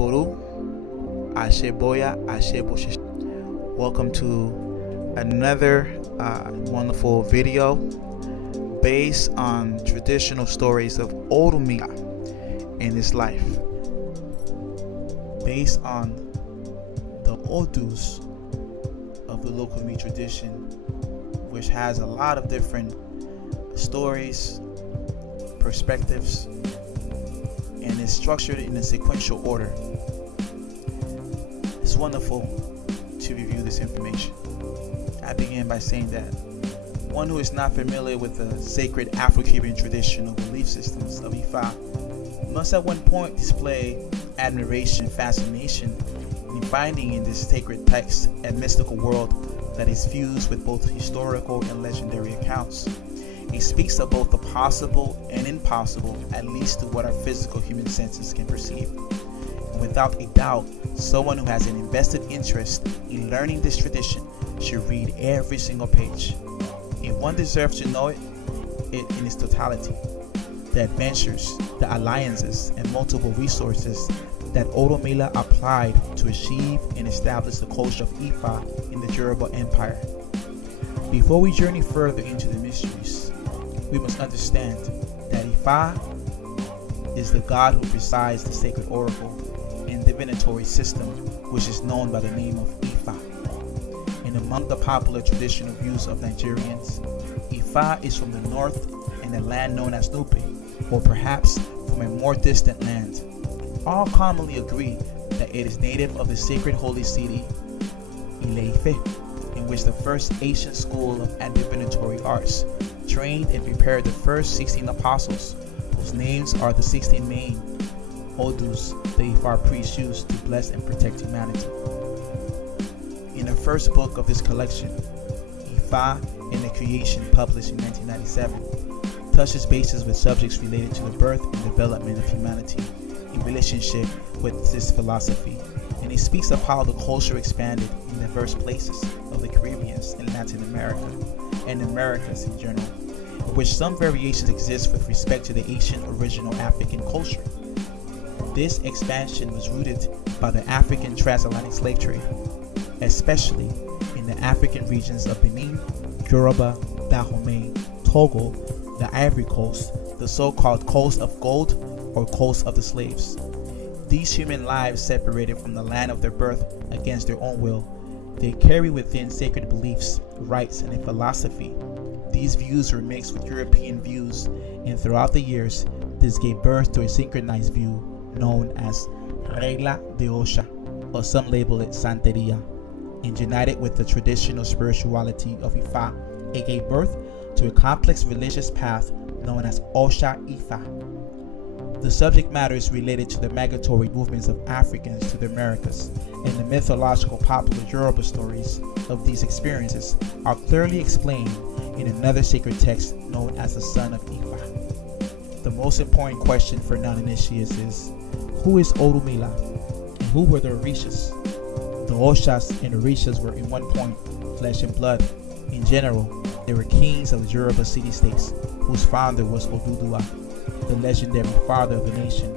Guru, Ashe Boya, Ashe Boshish. Welcome to another wonderful video based on traditional stories of Oromila in his life, based on the Odus of the local Mi tradition, which has a lot of different stories, perspectives, and is structured in a sequential order. It's wonderful to review this information. I begin by saying that one who is not familiar with the sacred Afro-Caribbean traditional belief systems of IFA must at one point display admiration, fascination in finding in this sacred text a mystical world that is fused with both historical and legendary accounts. It speaks of both the possible and impossible, at least to what our physical human senses can perceive. And without a doubt, someone who has an invested interest in learning this tradition should read every single page. If one deserves to know it in its totality, the adventures, the alliances, and multiple resources that Oromila applied to achieve and establish the culture of Ifa in the Yoruba Empire. Before we journey further into the mysteries, we must understand that Ifa is the god who presides the sacred oracle and divinatory system, which is known by the name of Ifa. And among the popular traditional views of Nigerians, Ifa is from the north in a land known as Nupe, or perhaps from a more distant land. All commonly agree that it is native of the sacred holy city, Ile-Ife, in which the first ancient school of divinatory arts trained and prepared the first 16 apostles, whose names are the 16 main Odus the Ifa priests used to bless and protect humanity. In the first book of this collection, Ifa and the Creation, published in 1997, touches bases with subjects related to the birth and development of humanity in relationship with this philosophy, and it speaks of how the culture expanded in diverse places of the Caribbeans and Latin America and Americas in general, of which some variations exist with respect to the ancient original African culture. This expansion was rooted by the African transatlantic slave trade, especially in the African regions of Benin, Yoruba, Dahomey, Togo, the Ivory Coast, the so-called Coast of Gold or Coast of the Slaves. These human lives separated from the land of their birth against their own will, they carry within sacred beliefs, rites, and a philosophy. These views were mixed with European views, and throughout the years, this gave birth to a synchronized view known as Regla de Osha, or some label it Santeria, and united with the traditional spirituality of Ifa. It gave birth to a complex religious path known as Osha Ifa. The subject matter is related to the migratory movements of Africans to the Americas, and the mythological popular Yoruba stories of these experiences are clearly explained in another sacred text known as the Son of Ifa. The most important question for non-initiates is, who is Oromila, and who were the Orishas? The Oshas and Orishas were in one point flesh and blood. In general, they were kings of the Yoruba city-states, whose founder was Oduduwa, the legendary father of the nation.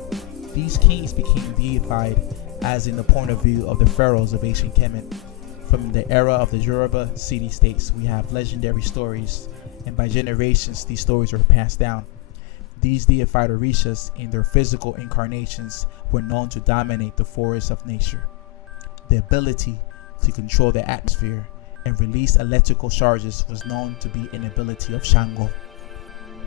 These kings became deified as in the point of view of the pharaohs of ancient Kemet. From the era of the Yoruba city-states, we have legendary stories, and by generations these stories were passed down. These deified Orishas in their physical incarnations were known to dominate the forests of nature. The ability to control the atmosphere and release electrical charges was known to be an ability of Shango.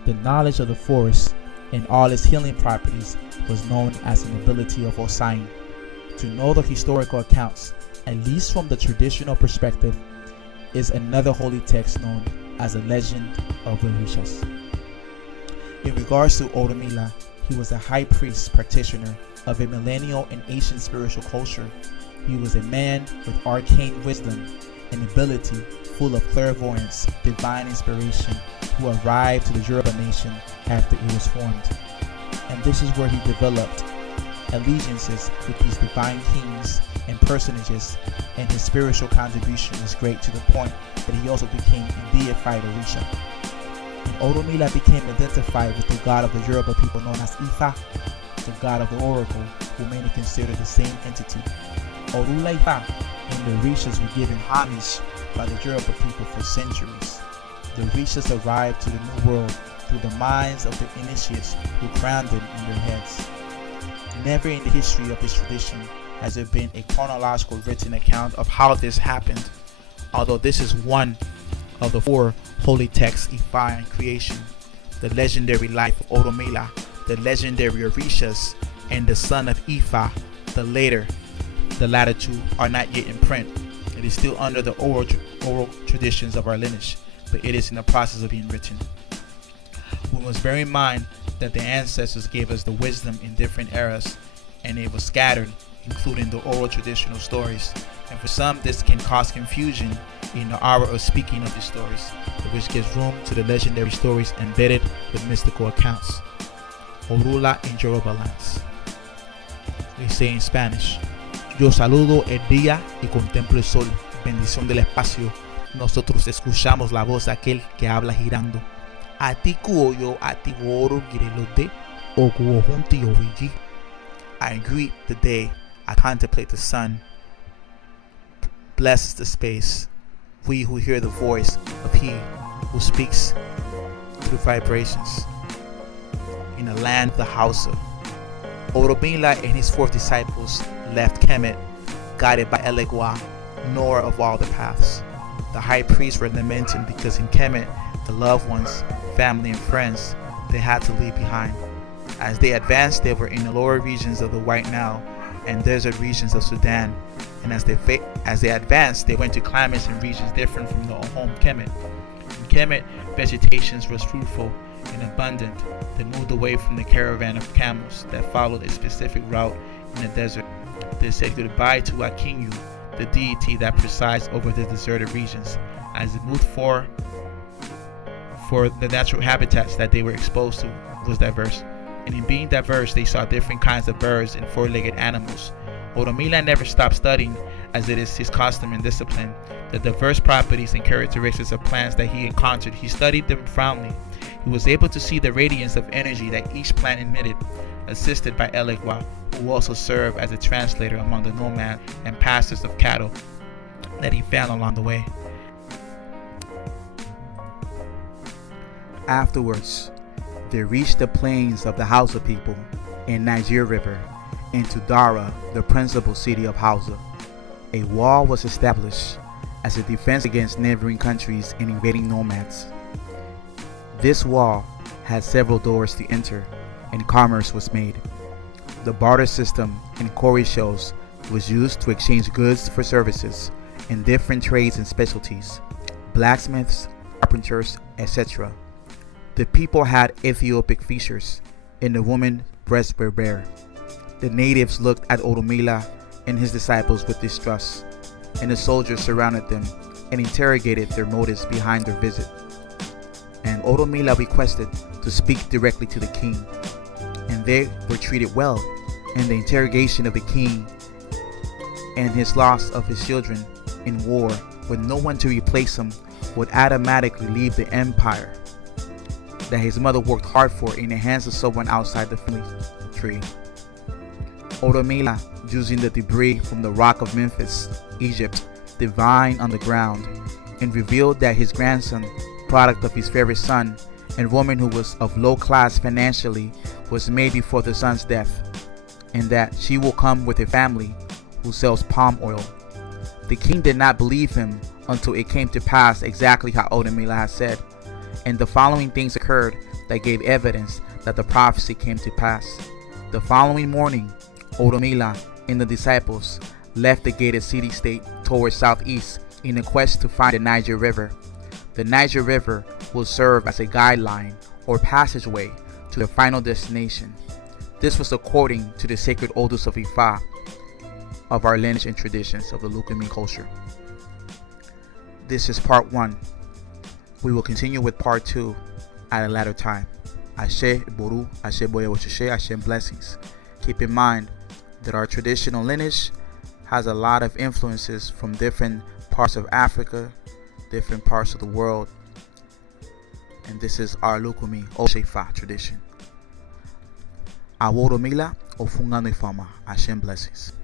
The knowledge of the forest and all its healing properties was known as an ability of Osain. To know the historical accounts, at least from the traditional perspective, is another holy text known as a legend of the Orishas. In regards to Oromila, he was a high priest practitioner of a millennial and ancient spiritual culture. He was a man with arcane wisdom and ability, full of clairvoyance, divine inspiration, who arrived to the Yoruba nation after it was formed. And this is where he developed allegiances with these divine kings and personages, and his spiritual contribution was great to the point that he also became a deified Orisha. And Oromila became identified with the god of the Yoruba people known as Ifa, the god of the oracle, were mainly considered the same entity. Orula Ifa and the Orishas were given homage by the Yoruba people for centuries. The Orishas arrived to the New World through the minds of the initiates who crowned them in their heads. Never in the history of this tradition has there been a chronological written account of how this happened, although this is one of the 4 holy texts Ifa and creation, the legendary life of Oromila, the legendary Orishas, and the son of Ifa, the latter 2 are not yet in print. It is still under the oral traditions of our lineage, but it is in the process of being written. We must bear in mind that the ancestors gave us the wisdom in different eras, and it was scattered, including the oral traditional stories, and for some this can cause confusion in the hour of speaking of these stories, which gives room to the legendary stories embedded with mystical accounts. Orula in Yoruba lands. We say in Spanish, yo saludo el día y contemplo el sol, bendición del espacio, nosotros escuchamos la voz de aquel que habla girando. Ati kuoyo ati woro girelote o kuo junti oviji. I greet the day, I contemplate the sun. Bless the space, we who hear the voice of he who speaks through vibrations. In the land of the Hausa, Oromila and his 4 disciples left Kemet, guided by Elegua, knower of all the paths. The high priests were lamenting because in Kemet, the loved ones, family and friends they had to leave behind. As they advanced, they were in the lower regions of the White Nile and desert regions of Sudan, and as they advanced, they went to climates and regions different from the home Kemet. In Kemet, vegetation was fruitful and abundant. They moved away from the caravan of camels that followed a specific route in the desert. They said goodbye to Akinyu, the deity that presides over the deserted regions, as they moved for the natural habitats that they were exposed to was diverse. And in being diverse, they saw different kinds of birds and 4-legged animals. Oromila never stopped studying, as it is his custom and discipline, the diverse properties and characteristics of plants that he encountered. He studied them profoundly. He was able to see the radiance of energy that each plant emitted, assisted by Elegua, who also served as a translator among the nomads and pastors of cattle that he found along the way. Afterwards, they reached the plains of the Hausa people in Niger River and to Dara, the principal city of Hausa. A wall was established as a defense against neighboring countries and invading nomads. This wall had several doors to enter, and commerce was made. The barter system in Kori shows was used to exchange goods for services in different trades and specialties, blacksmiths, carpenters, etc. The people had Ethiopic features, and the women breasts were bare. The natives looked at Oromila and his disciples with distrust, and the soldiers surrounded them and interrogated their motives behind their visit. And Oromila requested to speak directly to the king, and they were treated well. And the interrogation of the king and his loss of his children in war with no one to replace him would automatically leave the empire that his mother worked hard for in the hands of someone outside the family tree. Oromila, using the debris from the rock of Memphis, Egypt, divined on the ground, and revealed that his grandson, product of his favorite son, and woman who was of low class financially, was made before the son's death, and that she will come with a family who sells palm oil. The king did not believe him until it came to pass exactly how Oromila had said, and the following things occurred that gave evidence that the prophecy came to pass. The following morning, Oromila and the disciples left the gated city-state towards southeast in a quest to find the Niger River. The Niger River will serve as a guideline or passageway to the final destination. This was according to the sacred odus of Ifa of our lineage and traditions of the Lukumi culture. This is part 1. We will continue with part 2 at a later time. Ashe, Boru, Ashe, Boye, Ashe, blessings. Keep in mind that our traditional lineage has a lot of influences from different parts of Africa, different parts of the world, and this is our Lukumi Osha tradition. Aworomila, Ofungano Ifama. Hashem blessings.